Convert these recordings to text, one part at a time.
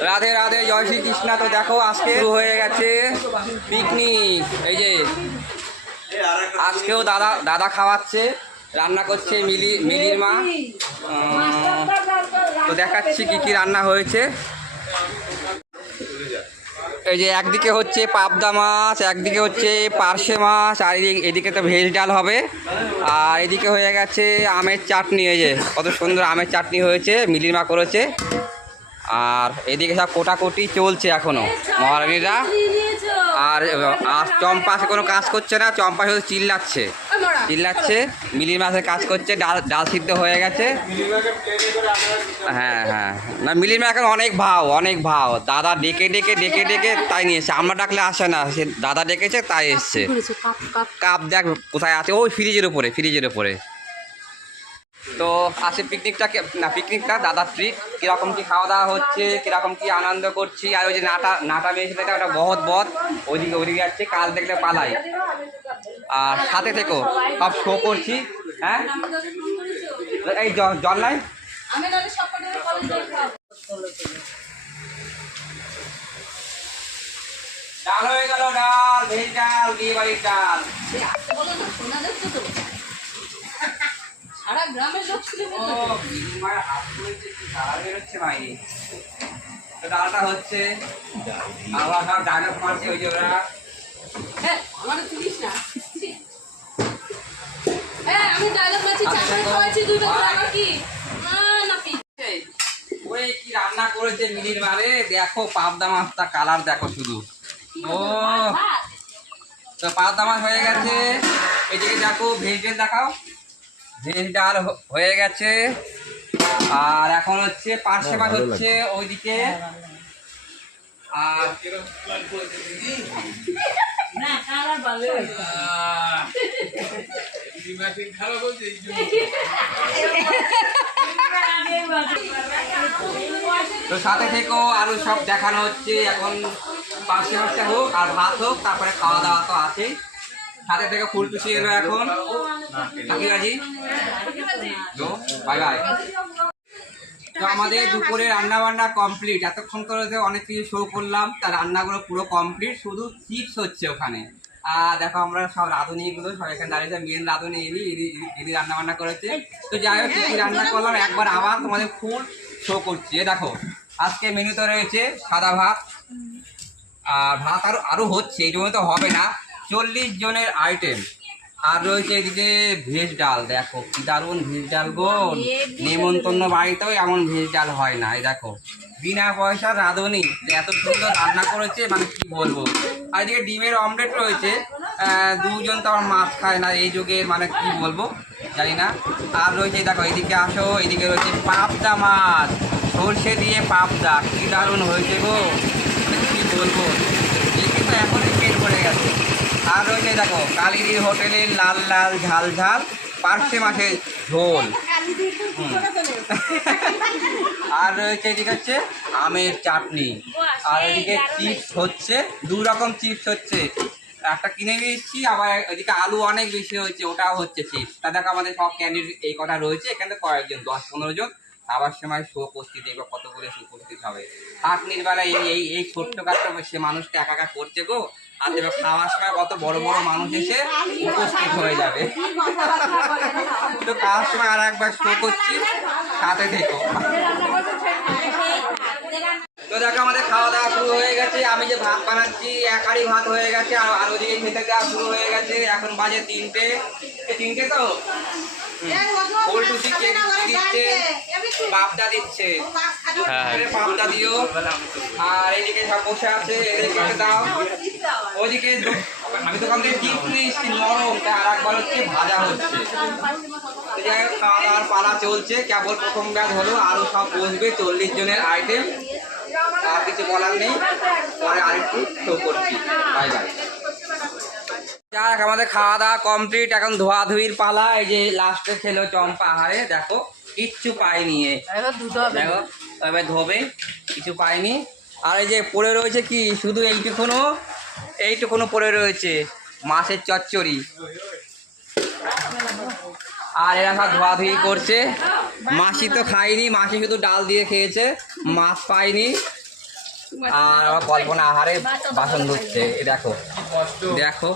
রাধে রাধে, জয় শ্রীকৃষ্ণ। তো দেখো, আজকে শুরু হয়ে গেছে পিকনিক এই যে, আজকেও দাদা দাদা খাওয়াচ্ছে, রান্না করছে মিলি, মিলির মা। তো দেখাচ্ছি কি কি রান্না হয়েছে। এই যে, একদিকে হচ্ছে পাবদা মাছ, একদিকে হচ্ছে পার্শে মাছ, আর এদিকে- এদিকে তো ভেজ ডাল হবে। আর এদিকে হয়ে গেছে আমের চাটনি। এই যে, কত সুন্দর আমের চাটনি হয়েছে, মিলির মা করেছে। আর এদিকে সব কোটাকুটি চলছে এখনও। মহারানীরা। আর আর চম্পা সে কোনো কাজ করছে না চম্পা শুধু চিল্লাচ্ছে। চিল্লাচ্ছে মিলির মাছের কাজ করছে ডাল ডাল সিদ্ধ হয়ে গেছে। হ্যাঁ হ্যাঁ। না মিলির মা এখন অনেক ভাও অনেক ভাও। দাদা ডেকে ডেকে ডেকে ডেকে তাই নিয়ে এসে আমরা ডাকলে আসে না সে দাদা ডেকেছে তাই এসছে। কাপ দেখ কোথায় আছে। ওই ফ্রিজের উপরে ফ্রিজের উপরে। তো আসে পিকনিকটাকে না পিকনিকটা দাদার ট্রিপ কীরকম কি খাওয়া দাওয়া হচ্ছে, কীরকম কি আনন্দ করছি, আর ওই যে নাটা নাটা মেয়ে সেটা একটা বহৎ বধ ওইদিকে ওইদিকে যাচ্ছে, কাল দেখলে পালাই। আর সাথে থেকো, সব শো করছি হ্যাঁ? এই জল নাই ডাল হয়ে গেল, ডাল, ভেজ ডাল বিয়ে বাড়ির ডাল বলো না শোনা যাচ্ছে তো সারা গ্রামের লোক মায়ের হাত পড়েছে বেরোচ্ছে বাইরে তো ডালটা হচ্ছে আবার সব ডায়লগ মারছে ওই যে ওরা। হ্যাঁ আমার তুলিস না। হ্যাঁ আমি ডায়লগ মারছি চাকরি খাওয়াচ্ছি দুই। কি? ওই কি রান্না করেছে মিলির মারে দেখো পাবদা মাছটা কালার দেখো শুধু। ও। তো পাবদা মাছ হয়ে গেছে। এদিকে দেখো ভেজ দেখাও। ভেজ ডাল হয়ে গেছে। আর এখন হচ্ছে পার্শে মাছ হচ্ছে ওইদিকে। আর না কালার ভালো তো সাথে থেকেও আরও সব দেখানো হচ্ছে। এখন পার্শে মাছটা হোক আর ভাত হোক তারপরে খাওয়া দাওয়া তো আছেই। সাথে থেকে ফুল টুসি এলো এখন। কাকিবাজি তো বাই বাই তো আমাদের দুপুরে রান্না বান্না কমপ্লিট এতক্ষণ করে অনেক কিছু শো করলাম তার রান্নাগুলো পুরো কমপ্লিট শুধু চিপস হচ্ছে ওখানে। আর দেখো আমরা সব রাঁধুনি গুলো সব এখানে দাঁড়িয়ে মেন রাঁধুনি এলি এদি রান্না বান্না করেছে। তো যাই হোক, কি রান্না করলাম, একবার আবার তোমাদের ফুল শো করছি। দেখো, আজকে মেনুতে রয়েছে সাদা ভাত। আর ভাত আরও আরও হচ্ছে, এই তো হবে না। চল্লিশ জনের আইটেম আর রয়েছে এদিকে ভেজ ডাল, দেখো কি দারুণ ভেজ ডাল গো। নেমন্তন্ন বাড়িতেও এমন ভেজ ডাল হয় না, এই দেখো। বিনা পয়সা রাঁধুনি, এত সুন্দর রান্না করেছে মানে কি বলব। আর এদিকে ডিমের অমলেট রয়েছে দুজন তো আমার মাছ খায় না, এই যুগে মানে কি বলব, জানি না। আর রয়েছে, দেখো, এদিকে আসো, এদিকে রয়েছে পাবদা মাছ, সর্ষে দিয়ে পাবদা, কি দারুণ হয়েছে গো। মানে কি বলব। কিন্তু এখনই পেট ভরে গেছে। আর রয়েছে দেখো কালিদির হোটেলের লাল লাল ঝাল ঝাল পার্শে মাছের ঝোল। আর রয়েছে এদিকে হচ্ছে আমের চাটনি। আর এদিকে চিপস হচ্ছে, দু রকম চিপস হচ্ছে। একটা কিনে নিয়ে এসেছি আবার এদিকে আলু অনেক বেশি হচ্ছে ওটাও হচ্ছে চিপস। তা দেখো আমাদের সব ক্যান্ডিডেট এই কথা রয়েছে, এখানে কয়েকজন, দশ পনেরো জন। আবার সময় উপস্থিত দেখব কতগুলো শো উপস্থিত হবে? চাটনির বেলায় এই এই ছোট্ট কাজটা সে মানুষকে একা একা করছে গো। আর দেখো খাওয়ার সময় কত বড় বড় মানুষ এসে উপস্থিত হয়ে যাবে। তো খাওয়ার সময় আর একবার শো করছি, সাথে থেকো। তো দেখো, আমাদের খাওয়া দাওয়া শুরু হয়ে গেছে। আমি যে ভাত বানাচ্ছি, এক হাঁড়ি ভাত হয়ে গেছে, আর আর ওদিকে খেতে দেওয়া শুরু হয়ে গেছে। এখন বাজে তিনটে। তিনটে তো? দিচ্ছে পাবদা দিচ্ছে। আরে পাবদা দিও। আর এদিকে সব বসে আছে এদিকে দাও। আমি দোকান থেকে নরম। আর একবার হচ্ছে ভাজা হচ্ছে। তো যাই হোক খাওয়া দাওয়ার পালা চলছে। কেবল প্রথম ব্যাচ হলো আরও সব বসবে চল্লিশ জনের আইটেম আর কিছু বলার নেই। পরে আরেকটু শো করছি। বাই বাই যাক আমাদের খাওয়া দাওয়া কমপ্লিট এখন ধোয়া ধুইর পালা এই যে লাস্টে ছিল চম্পা আহারে দেখো কিচ্ছু পাইনি। দেখো তবে ধোবে কিছু পাইনি। আর এই যে পড়ে রয়েছে কি শুধু এইটুকুনো? এইটুকুনো পড়ে রয়েছে মাছের চচ্চড়ি। আর এরা সব ধোয়াধুয়ি করছে। মাসি তো খায়নি মাসি শুধু ডাল দিয়ে খেয়েছে মাছ পায়নি আর আমার কল্পনা আহারে বাসন ধুচ্ছে দেখো দেখো।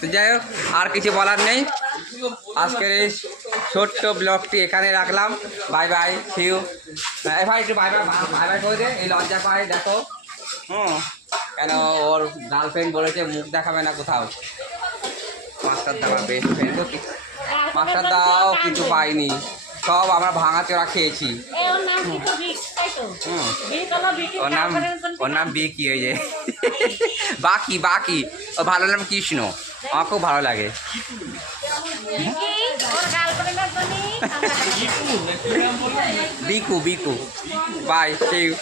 তো যাই হোক আর কিছু বলার নেই। আজকের এই ছোট্ট ব্লগটি এখানে রাখলাম। বাই বাই সিউ ভাই একটু বাই বাই বাই বাই করে দে এই লজ্জা পাই দেখো। হুম। কেন ওর গার্লফ্রেন্ড বলেছে মুখ দেখাবে না কোথাও। মাস্টার দাও বেস্ট ফ্রেন্ড মাস্টার দাও কিছু পাইনি। সব আমরা ভাঙা চোরা খেয়েছি ওর নাম তো তো ওর নাম বিকি ওই যে? বাকি বাকি। ও ভালো নাম কৃষ্ণ। আমার খুব ভালো লাগে। বিকি জন্য Biku Biku. Bye see you.